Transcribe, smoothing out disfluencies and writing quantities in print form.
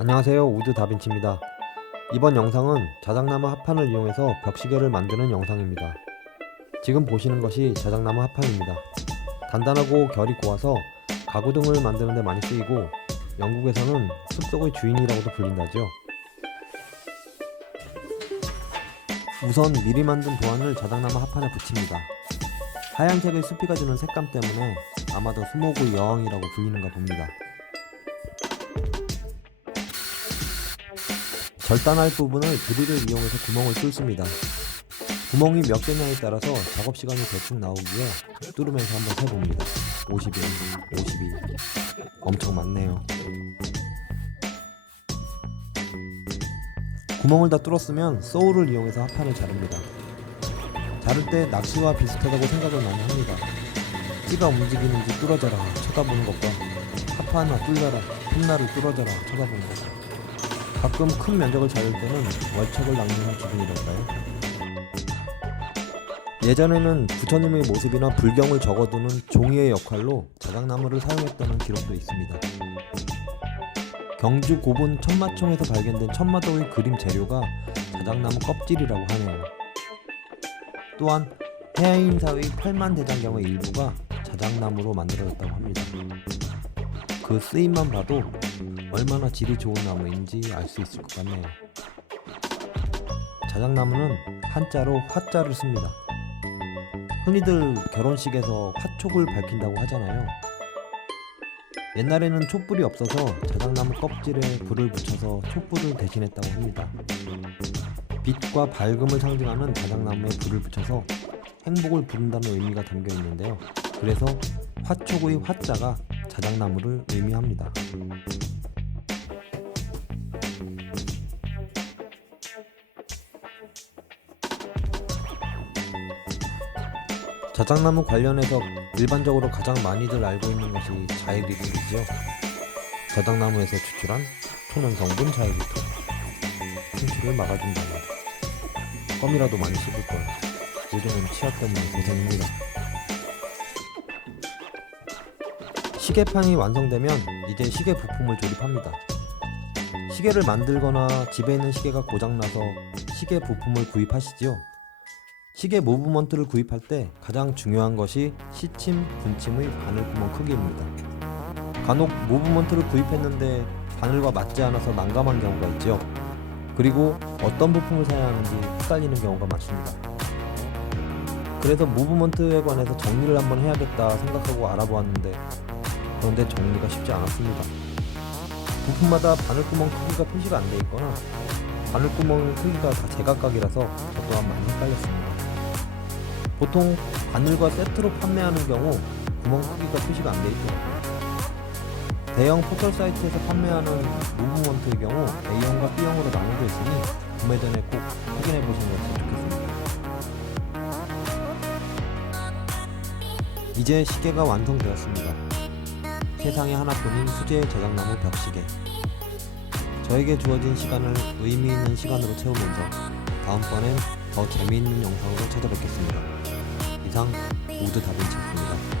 안녕하세요, 우드 다빈치입니다. 이번 영상은 자작나무 합판을 이용해서 벽시계를 만드는 영상입니다. 지금 보시는 것이 자작나무 합판입니다. 단단하고 결이 고와서 가구 등을 만드는 데 많이 쓰이고 영국에서는 숲속의 주인이라고도 불린다죠. 우선 미리 만든 도안을 자작나무 합판에 붙입니다. 하얀색의 수피가 주는 색감 때문에 아마도 수목의 여왕이라고 불리는가 봅니다. 절단할 부분을 드릴을 이용해서 구멍을 뚫습니다. 구멍이 몇 개냐에 따라서 작업 시간이 대충 나오기에 뚫으면서 한번 세봅니다. 51, 52. 엄청 많네요. 구멍을 다 뚫었으면 소울을 이용해서 합판을 자릅니다. 자를 때 낚시와 비슷하다고 생각을 많이 합니다. 찌가 움직이는지 뚫어져라 쳐다보는 것과 합판아 뚫려라 틈나를 뚫어져라 쳐다보는 것. 가끔 큰 면적을 자를 때는 월척을 낚는 기분이랄까요? 예전에는 부처님의 모습이나 불경을 적어두는 종이의 역할로 자작나무를 사용했다는 기록도 있습니다. 경주 고분 천마총에서 발견된 천마도의 그림 재료가 자작나무 껍질이라고 하네요. 또한 해인사의 팔만대장경의 일부가 자작나무로 만들어졌다고 합니다. 그 쓰임만 봐도 얼마나 질이 좋은 나무인지 알 수 있을 것 같네요. 자작나무는 한자로 화자를 씁니다. 흔히들 결혼식에서 화촉을 밝힌다고 하잖아요. 옛날에는 촛불이 없어서 자작나무 껍질에 불을 붙여서 촛불을 대신했다고 합니다. 빛과 밝음을 상징하는 자작나무에 불을 붙여서 행복을 부른다는 의미가 담겨 있는데요. 그래서 화촉의 화자가 자작나무를 의미합니다. 자작나무 관련해서 일반적으로 가장 많이들 알고 있는 것이 자일리톨이죠. 자작나무에서 추출한 초는 성분 자일리톨. 침출을 막아준다는 껌이라도 많이 씹을 거예요. 요즘은 치아 때문에 고생입니다. 시계판이 완성되면 이제 시계 부품을 조립합니다. 시계를 만들거나 집에 있는 시계가 고장나서 시계 부품을 구입하시지요. 시계 무브먼트를 구입할 때 가장 중요한 것이 시침, 분침의 바늘구멍 크기입니다. 간혹 무브먼트를 구입했는데 바늘과 맞지 않아서 난감한 경우가 있죠. 그리고 어떤 부품을 사야 하는지 헷갈리는 경우가 많습니다. 그래서 무브먼트에 관해서 정리를 한번 해야겠다 생각하고 알아보았는데 그런데 정리가 쉽지 않았습니다. 부품마다 바늘구멍 크기가 표시가 안 돼 있거나 바늘구멍 크기가 다 제각각이라서 저 또한 많이 헷갈렸습니다. 보통 바늘과 세트로 판매하는 경우 구멍 크기가 표시가 안 돼 있더라고요. 대형 포털 사이트에서 판매하는 무브먼트의 경우 A형과 B형으로 나눠져 있으니 구매 전에 꼭 확인해 보시는 것이 좋겠습니다. 이제 시계가 완성되었습니다. 세상에 하나뿐인 수제의 자작나무 벽시계. 저에게 주어진 시간을 의미 있는 시간으로 채우면서 다음번엔 더 재미있는 영상으로 찾아뵙겠습니다. 이상 우드 다빈치였습니다.